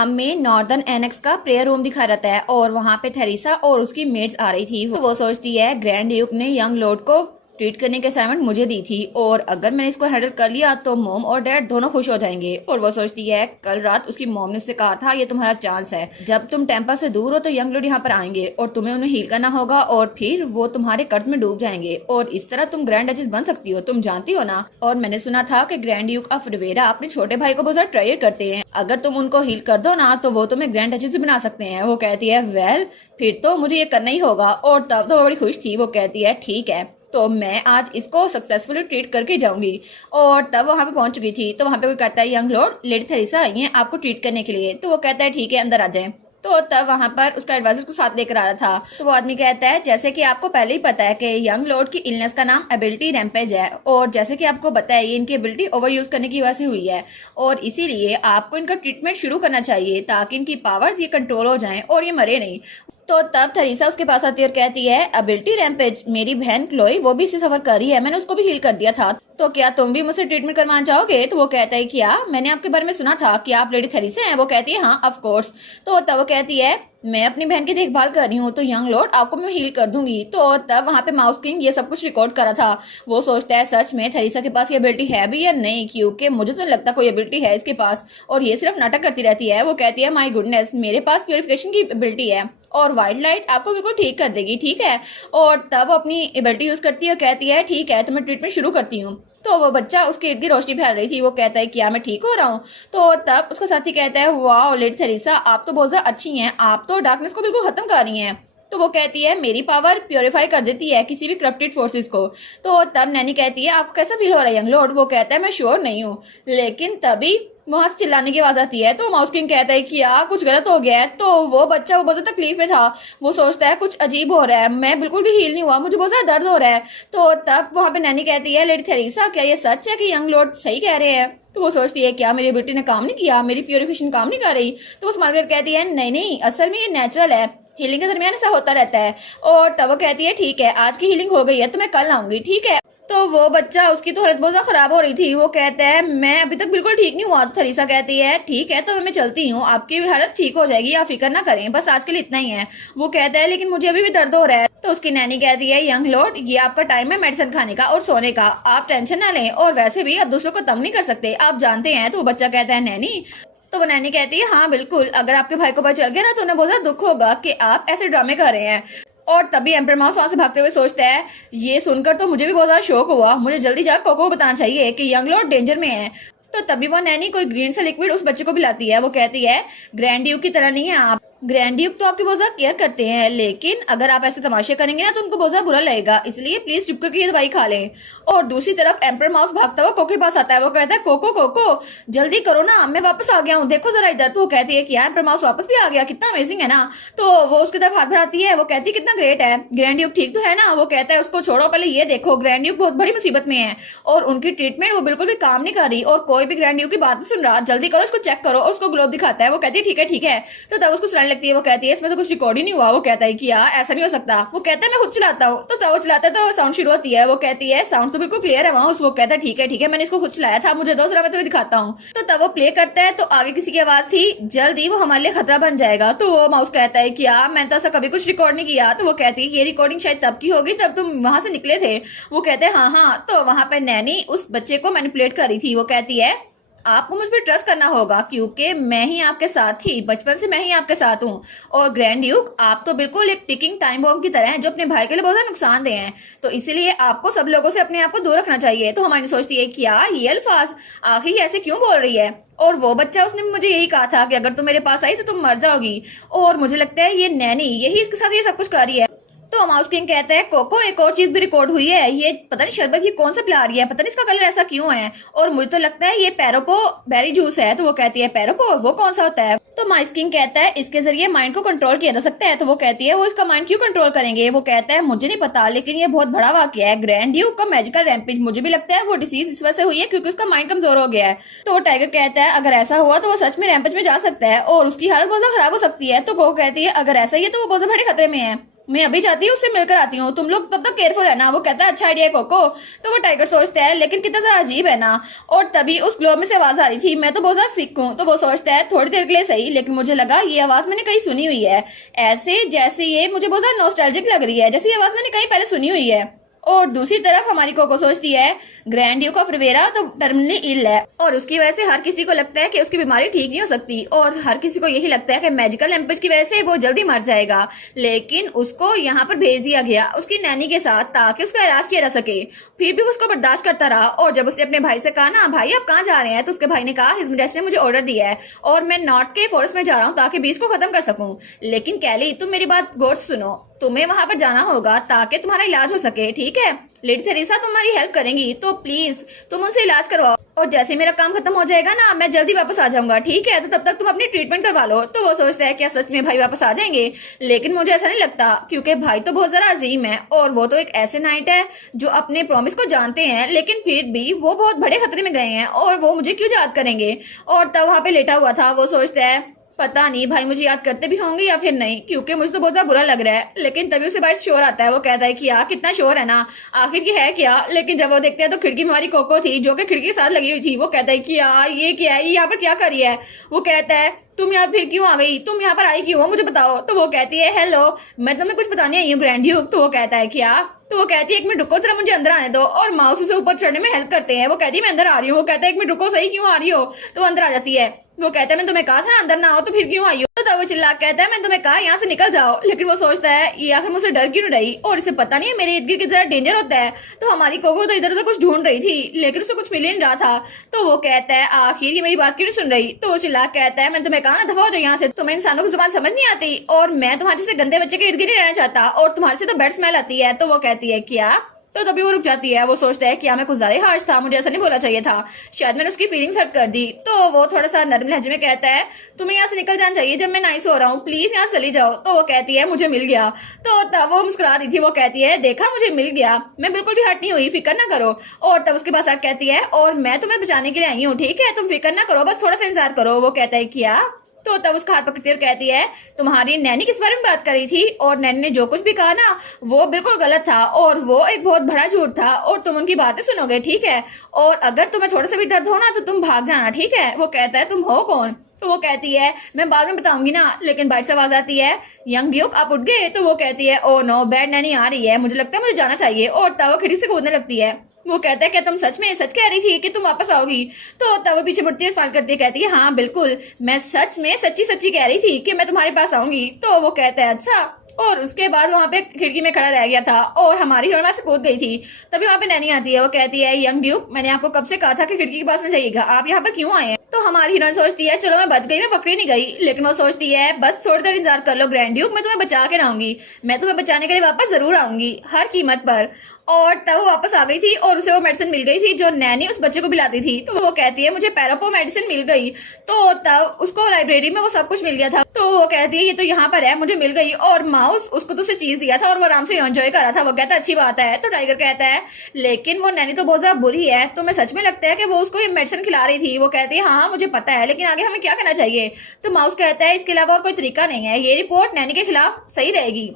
हमें northern annex का prayer room दिखा रहता है और वहाँ पे थेरेसा और उसकी मेड्स आ रही थी। वो सोचती है ग्रैंड ड्यूक ने यंग लॉर्ड को ट्रीट करने की असाइनमेंट मुझे दी थी और अगर मैंने इसको हैंडल कर लिया तो मॉम और डैड दोनों खुश हो जाएंगे। और वो सोचती है कल रात उसकी मॉम ने उससे कहा था ये तुम्हारा चांस है, जब तुम टेम्पल से दूर हो तो यंग लॉर्ड यहाँ पर आएंगे और तुम्हें उन्हें हील करना होगा और फिर वो तुम्हारे कर्ज में डूब जाएंगे और इस तरह तुम ग्रैंड डचेस बन सकती हो, तुम जानती हो ना। और मैंने सुना था कि ग्रैंड ड्यूक ऑफ रिवेरा अपने छोटे भाई को बहुत ज्यादा ट्राई करते हैं, अगर तुम उनको हील कर दो ना तो वो तुम्हें ग्रैंड डचेस भी बना सकते हैं। वो कहती है वेल फिर तो मुझे ये करना ही होगा। और तब तो वो बड़ी खुश थी। वो कहती है ठीक है तो मैं आज इसको सक्सेसफुली ट्रीट करके जाऊंगी। और तब वहां पे पहुंच चुकी थी तो वहां पे कोई कहता है यंग लॉर्ड लेडी थेरेसा आई है आपको ट्रीट करने के लिए। तो वो कहता है ठीक है अंदर आ जाए। तो तब वहां पर उसका एडवाइजर को साथ लेकर आ रहा था। तो वो आदमी कहता है जैसे कि आपको पहले ही पता है कि यंग लॉर्ड की इलनेस का नाम एबिलिटी रैम्पेज है और जैसे कि आपको पता है ये इनकी एबिलिटी ओवर यूज करने की वजह से हुई है और इसीलिए आपको इनका ट्रीटमेंट शुरू करना चाहिए ताकि इनकी पावर्स ये कंट्रोल हो जाएं और ये मरे नहीं। तो तब थेरेसा उसके पास आती है और कहती है एबिलिटी रैम्पेज मेरी बहन क्लोई वो भी इसे सफर कर रही है, मैंने उसको भी हील कर दिया था, तो क्या तुम भी मुझसे ट्रीटमेंट करवाना चाहोगे। तो वो कहता है क्या मैंने आपके बारे में सुना था कि आप लेडी थेरेसा हैं। वो कहती है हाँ ऑफ कोर्स। तो तब वो कहती है मैं अपनी बहन की देखभाल कर रही हूँ तो यंग लॉर्ड आपको मैं हील कर दूंगी। तो तब वहाँ पे माउस किंग ये सब कुछ रिकॉर्ड करा था। वो सोचता है सच में थेरेसा के पास ये एबिलिटी है भी या नहीं, क्योंकि मुझे तो नहीं लगता कोई एबिलिटी है इसके पास और ये सिर्फ नाटक करती रहती है। वो कहती है माई गुडनेस मेरे पास प्योरिफिकेशन की एबिलिटी है और व्हाइट लाइट आपको बिल्कुल ठीक कर देगी, ठीक है। और तब वो अपनी एबिलिटी यूज करती है और कहती है ठीक है तो मैं ट्रीटमेंट शुरू करती हूँ। तो वो बच्चा उसके इर्द गिर्द रोशनी फैल रही थी। वो कहता है क्या मैं ठीक हो रहा हूँ। तो तब उसका साथी कहता है वाह लेडी थेरेसा आप तो बहुत ज्यादा अच्छी हैं, आप तो डार्कनेस को बिल्कुल खत्म कर रही हैं। तो वो कहती है मेरी पावर प्योरीफाई कर देती है किसी भी करप्टेड फोर्सेस को। तो तब नैनी कहती है आपको कैसा फील हो रहा है यंग लॉर्ड। वो कहता है मैं श्योर नहीं हूँ। लेकिन तभी वहां से चिल्लाने की आवाज आती है। तो माउस किंग कहता है क्या कुछ गलत हो गया है। तो वो बच्चा वो बहुत ज्यादा तकलीफ में था। वो सोचता है कुछ अजीब हो रहा है, मैं बिल्कुल भी हील नहीं हुआ, मुझे बहुत ज्यादा दर्द हो रहा है। तो तब वहां पे नैनी कहती है लेडी थेरेसा क्या ये सच है कि यंग लॉर्ड सही कह रहे हैं। तो वो सोचती है क्या मेरी बेटी ने काम नहीं किया, मेरी प्योरिफिकेशन काम नहीं कर रही। तो वो स्माइल करके कहती है नहीं नहीं असल में ये नेचुरल है, हीलिंग के दरमियान ऐसा होता रहता है। और तब वो कहती है ठीक है आज की हीलिंग हो गई है तो मैं कल आऊंगी, ठीक है। तो वो बच्चा उसकी तो हालत बहुत ज्यादा खराब हो रही थी। वो कहता है मैं अभी तक बिल्कुल ठीक नहीं हुआ। तो थेरेसा कहती है ठीक है तो मैं चलती हूँ, आपकी हालत ठीक हो जाएगी, आप फिक्र ना करें, बस आज के लिए इतना ही है। वो कहता है लेकिन मुझे अभी भी दर्द हो रहा है। तो उसकी नैनी कहती है यंग लॉर्ड ये आपका टाइम है मेडिसिन खाने का और सोने का, आप टेंशन ना लें और वैसे भी आप दूसरों को तंग नहीं कर सकते, आप जानते हैं। तो वो बच्चा कहता है नैनी। तो वो नैनी कहती है हाँ बिल्कुल, अगर आपके भाई को पता चल गया ना तो उन्हें बहुत ज्यादा दुख होगा कि आप ऐसे ड्रामे कर रहे हैं। और तभी एम्पर माउस वहां से भागते हुए सोचता है ये सुनकर तो मुझे भी बहुत ज्यादा शौक हुआ, मुझे जल्दी जाकर कोको को बताना चाहिए कि यंग लॉर्ड डेंजर में है। तो तभी वो नैनी कोई ग्रीन सा लिक्विड उस बच्चे को पिलाती है। वो कहती है ग्रैंड ड्यूक की तरह नहीं है आप, ग्रैंड ड्यूक तो आपकी बहुत ज्यादा केयर करते हैं लेकिन अगर आप ऐसे तमाशे करेंगे ना तो उनको बहुत ज्यादा बुरा लगेगा, इसलिए प्लीज चुप करके ये दवाई खा लें। और दूसरी तरफ एम्पर माउस भागता हुआ कोको के पास आता है। वो कहता है कोको कोको जल्दी करो ना मैं वापस आ गया हूँ, देखो जरा इधर। तो वो कहती है कि यार एम्पर माउस वापस भी आ गया, कितना अमेजिंग है ना। तो वो उसकी तरफ हाथ बढ़ाती है। वो कहती है कितना ग्रेट है, ग्रैंड ड्यूक ठीक तो है ना। वो कहता है उसको छोड़ो पहले ये देखो ग्रैंड ड्यूक बहुत बड़ी मुसीबत में है और उनकी ट्रीटमेंट वो बिल्कुल भी काम नहीं कर रही और कोई भी ग्रैंड ड्यूक की बात नहीं सुन रहा, जल्दी करो उसको चेक करो। और उसको ग्लोब दिखाता है। वो कहती है ठीक है ठीक है। तो तब उसको चलाने लगती है। वो कहती है इसमें तो कुछ रिकॉर्ड ही नहीं हुआ। वो कहता है कि यार ऐसा नहीं हो सकता। वो कहता है मैं खुद चलाता हूँ। तो तब वो चलाता है तो साउंड शुरू होती है। वो कहती है साउंड तो बिल्कुल क्लियर है वहाँ। वो कहता है ठीक है मैंने इसको खुद चलाया था, मुझे दो जरा मैं तुम्हें दिखाता हूँ। तो तब वो प्ले करता है तो आगे किसी की आवाज थी जल्दी वो हमारे लिए खतरा बन जाएगा। तो वो माउस कहता है कि यार मैंने तो ऐसा कभी कुछ रिकॉर्ड नहीं किया। तो वो कहती है ये रिकॉर्डिंग शायद तब की होगी तब तुम वहां से निकले थे। वो कहते हैं हाँ। तो वहां पर नैनी उस बच्चे को मैनिपुलेट कर रही थी। वो कहती है आपको मुझ पर ट्रस्ट करना होगा क्योंकि मैं ही आपके साथ थी, बचपन से मैं ही आपके साथ हूँ। और ग्रैंड ड्यूक आप तो बिल्कुल एक टिकिंग टाइम बॉम्ब की तरह हैं जो अपने भाई के लिए बहुत ज्यादा नुकसान दे हैं, तो इसीलिए आपको सब लोगों से अपने आप को दूर रखना चाहिए। तो हमारी सोचती है क्या ये अल्फाज आखिर ऐसे क्यों बोल रही है। और वो बच्चा उसने मुझे यही कहा था कि अगर तुम मेरे पास आई तो तुम मर जाओगी। और मुझे लगता है ये नैनी यही इसके साथ ये सब कुछ कर रही है। तो माउस किंग कहता है कोको एक और चीज भी रिकॉर्ड हुई है, ये पता नहीं शरबत ये कौन सा पिला रही है, पता नहीं इसका कलर ऐसा क्यों है और मुझे तो लगता है ये पैरोपो बेरी जूस है। तो वो कहती है पैरोपो वो कौन सा होता है। तो माउस किंग कहता है इसके जरिए माइंड को कंट्रोल किया जा सकता है। तो वो कहती है वो इसका माइंड क्यों कंट्रोल करेंगे। वो कहता है मुझे नहीं पता लेकिन ये बहुत बड़ा वाकया है, ग्रैंड ड्यूक का मैजिकल रैम्पेज मुझे भी लगता है वो डिसीज इस वजह से हुई है क्योंकि उसका माइंड कमजोर हो गया है। तो वो टाइगर कहता है अगर ऐसा हुआ तो वो सच में रैम्पेज में जा सकता है और उसकी हालत बहुत खराब हो सकती है। तो वो कहती है अगर ऐसा ही है तो वो बहुत बड़े खतरे में है। मैं अभी जाती हूँ, उससे मिलकर आती हूँ, तुम लोग तब तक केयरफुल है ना। वो कहता है अच्छा आइडिया है कोको। तो वो टाइगर सोचता है लेकिन कितना सा अजीब है ना। और तभी उस ग्लोब में से आवाज आ रही थी, मैं तो बहुत ज्यादा सिक हूँ। तो वो सोचता है थोड़ी देर के लिए सही, लेकिन मुझे लगा ये आवाज मैंने कहीं सुनी हुई है, ऐसे जैसे ये मुझे बहुत ज्यादा नॉस्टैल्जिक लग रही है, जैसे ये आवाज मैंने कहीं पहले सुनी हुई है। और दूसरी तरफ हमारी कोको सोचती है ग्रैंड ड्यूक ऑफ रिवेरा तो टर्मिनली इल है और उसकी वजह से हर किसी को लगता है कि उसकी बीमारी ठीक नहीं हो सकती, और हर किसी को यही लगता है कि मैजिकल लैंपेज की वजह से वो जल्दी मर जाएगा। लेकिन उसको यहाँ पर भेज दिया गया उसकी नैनी के साथ ताकि उसका इलाज किया जा सके। फिर भी वो उसको बर्दाश्त करता रहा, और जब उसने अपने भाई से कहा ना भाई आप कहाँ जा रहे हैं, तो उसके भाई ने कहा हिज मिडेस्ट ने मुझे ऑर्डर दिया है और मैं नॉर्थ के फॉरेस्ट में जा रहा हूँ ताकि बीस को खत्म कर सकूं। लेकिन कैली तुम मेरी बात गौर से सुनो, तुम्हें वहां पर जाना होगा ताकि तुम्हारा इलाज हो सके, ठीक है। लेडी थेरेसा तुम्हारी हेल्प करेंगी तो प्लीज तुम उनसे इलाज करवाओ, और जैसे मेरा काम खत्म हो जाएगा ना मैं जल्दी वापस आ जाऊंगा, ठीक है। तो तब तक तुम अपनी ट्रीटमेंट करवा लो। तो वो सोचता है क्या सच में भाई वापस आ जाएंगे, लेकिन मुझे ऐसा नहीं लगता, क्योंकि भाई तो बहुत ज्यादा अजीम है और वो तो एक ऐसे नाइट है जो अपने प्रॉमिस को जानते हैं, लेकिन फिर भी वो बहुत बड़े खतरे में गए हैं और वो मुझे क्यों याद करेंगे। और तब वहां पे लेटा हुआ था, वो सोचता है पता नहीं भाई मुझे याद करते भी होंगे या फिर नहीं, क्योंकि मुझे तो बहुत ज्यादा बुरा लग रहा है। लेकिन तभी उसे बाहर शोर आता है, वो कहता है कि यार कितना शोर है ना, आखिर की है क्या। लेकिन जब वो देखते हैं तो खिड़की में हमारी कोको थी जो कि खिड़की के साथ लगी हुई थी। वो कहता है कि यार ये क्या है, ये यहाँ पर क्या कर रही है। वो कहता है तुम यार फिर क्यों आ गई, तुम यहाँ पर आई क्यों हो, मुझे बताओ। तो वो कहती है हेलो मैं तुम्हें कुछ बताने आई हूँ ग्रैंड ड्यूक। तो वो कहता है क्या। तो वो कहती है एक मिनट रुको जरा मुझे अंदर आने दो, और माउस उसे ऊपर चढ़ने में हेल्प करते हैं। वो कहती है मैं अंदर आ रही हूँ। वो कहता है एक मिनट रुको सही क्यों आ रही हो। तो वो अंदर आ जाती है। वो कहता है मैं तुम्हें कहा था ना अंदर ना आओ, तो फिर क्यों आई हो। तो तब वो चिल्ला कहता है मैं तुम्हें कहा यहाँ से निकल जाओ। लेकिन वो सोचता है ये आखिर मुझसे डर क्यों नहीं रही, और इसे पता नहीं है मेरे इर्द गिर्द जरा डेंजर होता है। तो हमारी कोको तो इधर उधर कुछ ढूंढ रही थी लेकिन उसे कुछ मिल नहीं रहा था। तो वो कहता है आखिर ये मेरी बात क्यों नहीं सुन रही। तो वो चिल्ला कहता है मैंने तुम्हें कहा ना दफा हो जाओ यहाँ से, तुम्हें इंसानों की जुबान समझ नहीं आती, और मैं तुम्हारे जैसे गंदे बच्चे के इर्द गिर्द नहीं रहना चाहता, और तुम्हारे से तो बैड स्मेल आती है। तो वो कहती है क्या। तो तभी वो रुक जाती है। वो सोचता है कि मैं कुछ ज्यादा हार्श था, मुझे ऐसा नहीं बोलना चाहिए था, शायद मैंने उसकी फीलिंग्स हर्ट कर दी। तो वो थोड़ा सा नरम लहजे में कहता है तुम्हें यहाँ से निकल जाना चाहिए, जब मैं नाइस हो रहा हूँ प्लीज यहाँ चली जाओ। तो वो कहती है मुझे मिल गया। तो तब वो मुस्कुरा रही थी। वो कहती है देखा मुझे मिल गया, मैं बिल्कुल भी हर्ट नहीं हुई, फिक्र ना करो। और तब उसके पास आकर कहती है और मैं तुम्हें बचाने के लिए आई हूँ, ठीक है, तुम फिक्र ना करो, बस थोड़ा सा इंतजार करो। वो कहता है क्या। तो तब उसका हाथ पकड़ती और कहती है तुम्हारी नैनी किस बारे में बात कर रही थी, और नैनी ने जो कुछ भी कहा ना वो बिल्कुल गलत था, और वो एक बहुत बड़ा झूठ था, और तुम उनकी बातें सुनोगे, ठीक है। और अगर तुम्हें थोड़ा सा भी दर्द हो ना तो तुम भाग जाना, ठीक है। वो कहता है तुम हो कौन। तो वो कहती है मैं बाद में बताऊंगी ना। लेकिन बाहर से आवाज आती है यंग ड्यूक आप उठ गए। तो वो कहती है ओ नो बैड नैनी आ रही है, मुझे लगता है मुझे जाना चाहिए। और तब वो खिड़की से कूदने लगती है। वो कहता है क्या तुम सच में सच कह रही थी कि तुम वापस आओगी। तो तब वो पीछे मुड़ती है, स्माइल करती है, कहती है हाँ बिल्कुल मैं सच में सच्ची सच्ची कह रही थी कि मैं तुम्हारे पास आऊंगी। तो वो कहता है अच्छा। और उसके बाद वहां पे खिड़की में खड़ा रह गया था और हमारी हीरोइन वहां से कूद गई थी। तभी वहां पे नैनी आती है। वो कहती है यंग ड्यूक मैंने आपको कब से कहा था कि खिड़की के पास में जाइएगा, आप यहाँ पर क्यों आए हैं। तो हमारी हीरोइन सोचती है चलो मैं बच गई, मैं पकड़ी नहीं गई। लेकिन वो सोचती है बस थोड़ी देर इंतजार कर लो ग्रैंड ड्यूक, मैं तुम्हें बचा के रहूंगी, मैं तुम्हें बचाने के लिए वापस जरूर आऊंगी हर कीमत पर। और तब वो वापस आ गई थी और उसे वो मेडिसिन मिल गई थी जो नैनी उस बच्चे को पिलाती थी। तो वो कहती है मुझे पैरापो मेडिसिन मिल गई। तो तब उसको लाइब्रेरी में वो सब कुछ मिल गया था। तो वो कहती है ये तो यहाँ पर है, मुझे मिल गई। और माउस उसको तो उसे चीज दिया था और वो आराम से एंजॉय कर रहा था। वो कहता है अच्छी बात है। तो टाइगर कहता है लेकिन वो नैनी तो बहुत ज्यादा बुरी है, तो मैं सच में लगता है कि वो उसको ये मेडिसिन खिला रही थी। वो कहती है हाँ मुझे पता है, लेकिन आगे हमें क्या करना चाहिए। तो माउस कहता है इसके अलावा और कोई तरीका नहीं है, ये रिपोर्ट नैनी के खिलाफ सही रहेगी।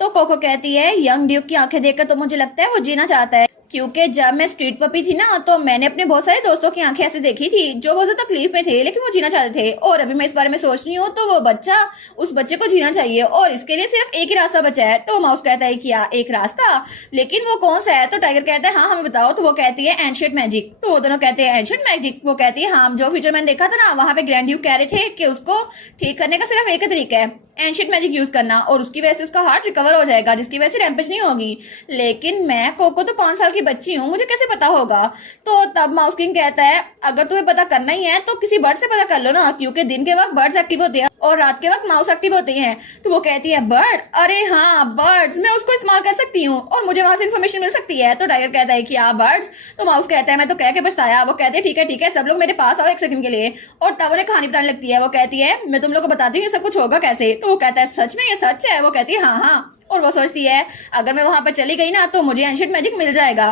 तो कोको कहती है यंग ड्यूक की आंखें देखकर तो मुझे लगता है वो जीना चाहता है, क्योंकि जब मैं स्ट्रीट पपी थी ना तो मैंने अपने बहुत सारे दोस्तों की आंखें ऐसे देखी थी जो बहुत ज्यादा तकलीफ में थे लेकिन वो जीना चाहते थे। और अभी मैं इस बारे में सोच रही हूँ तो वो बच्चा उस बच्चे को जीना चाहिए और इसके लिए सिर्फ एक ही रास्ता बचा है। तो माउस कहता है क्या एक रास्ता, लेकिन वो कौन सा है। तो टाइगर कहता है हाँ हमें बताओ। तो वो कहती है एंशिएंट मैजिक। तो वो दोनों कहते हैं एंशिएंट मैजिक। वो कहती है हाँ जो फ्यूचर मैंने देखा था ना वहां पे ग्रैंड ड्यूक कह रहे थे कि उसको ठीक करने का सिर्फ एक ही तरीका है एंशिएंट मैजिक यूज करना, और उसकी वजह से उसका हार्ट रिकवर हो जाएगा जिसकी वजह से रैम्पेज नहीं होगी। लेकिन मैं कोको तो 5 साल की बच्ची हूँ, मुझे कैसे पता होगा। तो तब माउस किंग कहता है अगर तुम्हें पता करना ही है तो किसी बर्ड से पता कर लो ना, क्योंकि दिन के वक्त बर्ड्स एक्टिव होते हैं और रात के वक्त माउस एक्टिव होते हैं। तो वो कहती है बर्ड, अरे हाँ बर्ड्स, मैं उसको इस्तेमाल कर सकती हूँ और मुझे वहां से इन्फॉर्मेशन मिल सकती है। तो टाइगर कहता है कि हाँ बर्ड्स। तो माउस कहता है मैं तो कह के पछताया। वो कहते हैं ठीक है सब लोग मेरे पास आओ एक सेकंड के लिए। और तब उन्हें कहानी बताने लगती है। वो कहती है मैं तुम लोग को बताती हूँ ये सब कुछ होगा कैसे। तो वो कहता है सच में ये सच है। वो कहती है हाँ। और वो सोचती है अगर मैं वहां पर चली गई ना तो मुझे एंशिएंट मैजिक मिल जाएगा।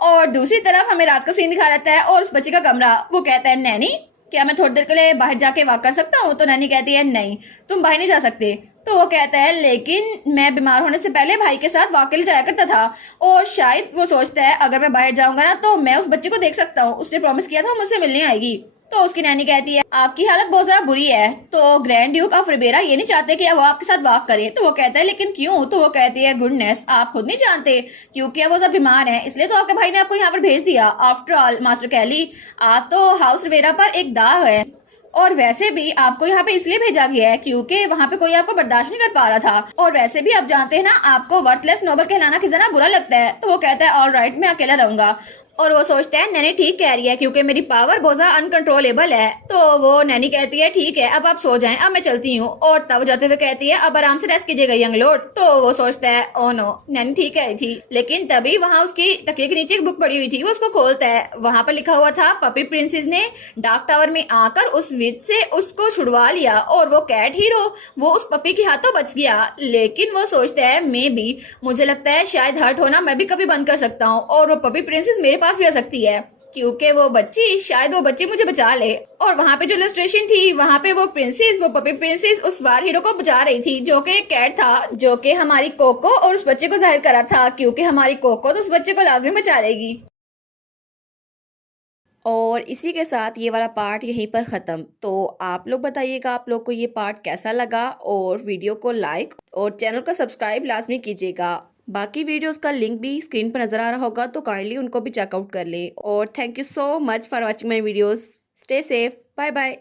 और दूसरी तरफ हमें रात का सीन दिखा रहता है और उस बच्चे का कमरा। वो कहता है नैनी क्या मैं थोड़ी देर के लिए बाहर जाके वॉक कर सकता हूँ? तो नैनी कहती है नहीं, तुम बाहर नहीं जा सकते। तो वो कहता है लेकिन मैं बीमार होने से पहले भाई के साथ वॉक के लिए जाया करता था, और शायद वो सोचता है अगर मैं बाहर जाऊंगा ना तो मैं उस बच्चे को देख सकता हूँ, उसने प्रॉमिस किया था मुझसे मिलने आएगी। तो उसकी नैनी कहती है आपकी हालत बहुत ज्यादा बुरी है, तो ग्रैंड ड्यूक ऑफ रिबेरा ये नहीं चाहते कि वो आपके साथ वॉक करे। तो वो कहता है लेकिन क्यों? तो वो कहती है गुडनेस, आप खुद नहीं जानते, क्योंकि वो सब बीमार हैं इसलिए तो आपके भाई ने आपको यहाँ पर भेज दिया। आफ्टर ऑल मास्टर कैली, आप तो हाउस रिबेरा पर एक दाग है, और वैसे भी आपको यहाँ पे इसलिए भेजा गया है क्योंकि वहाँ पे कोई आपको बर्दाश्त नहीं कर पा रहा था, और वैसे भी आप जानते हैं ना आपको वर्थलेस नोबल कहलाना कितना बुरा लगता है। तो वो कहता है ऑल राइट, मैं अकेला रहूंगा। और वो सोचता है नैनी ठीक कह रही है क्योंकि मेरी पावर बहुत ज्यादा अनकंट्रोलेबल है। तो वो नैनी कहती है ठीक है अब आप सो जाएं, अब मैं चलती हूँ। और तब जाते हुए कहती है अब आराम से रेस्ट कीजिएगा यंग लॉर्ड। तो वो सोचता है ओ नो, नैनी ठीक कह रही थी। लेकिन तभी वहाँ उसकी तकिए के नीचे एक बुक पड़ी हुई थी, वो उसको खोलता है। वहाँ पर लिखा हुआ था पपी प्रिंसेस ने डार्क टावर में आकर उस विच से उसको छुड़वा लिया, और वो कैट हीरो वो उस पपी के हाथों बच गया। लेकिन वो सोचता है मे बी, मुझे लगता है शायद हर्ट होना मैं भी कभी बंद कर सकता हूँ, और वो पपी प्रिंसेस मेरे पास भी आ सकती है क्योंकि वो बच्ची, शायद वो बच्ची मुझे बचा ले। और वहाँ पे जो इलस्ट्रेशन थी वहाँ पे वो प्रिंसेस, वो पपी प्रिंसेस उस वार हीरो को बचा रही थी जो कि कैट था, जो कि हमारी कोको और उस बच्चे को जाहिर करा था, क्योंकि हमारी कोको तो उस बच्चे को लाजमी बचा लेगी। और इसी के साथ ये वाला पार्ट यहीं पर ख़त्म। तो आप लोग बताइएगा आप लोग को ये पार्ट कैसा लगा, और वीडियो को लाइक और चैनल को सब्सक्राइब लाजमी कीजिएगा। बाकी वीडियोस का लिंक भी स्क्रीन पर नज़र आ रहा होगा, तो काइंडली उनको भी चेकआउट कर लें। और thank you so much for watching my videos. Stay safe, bye bye.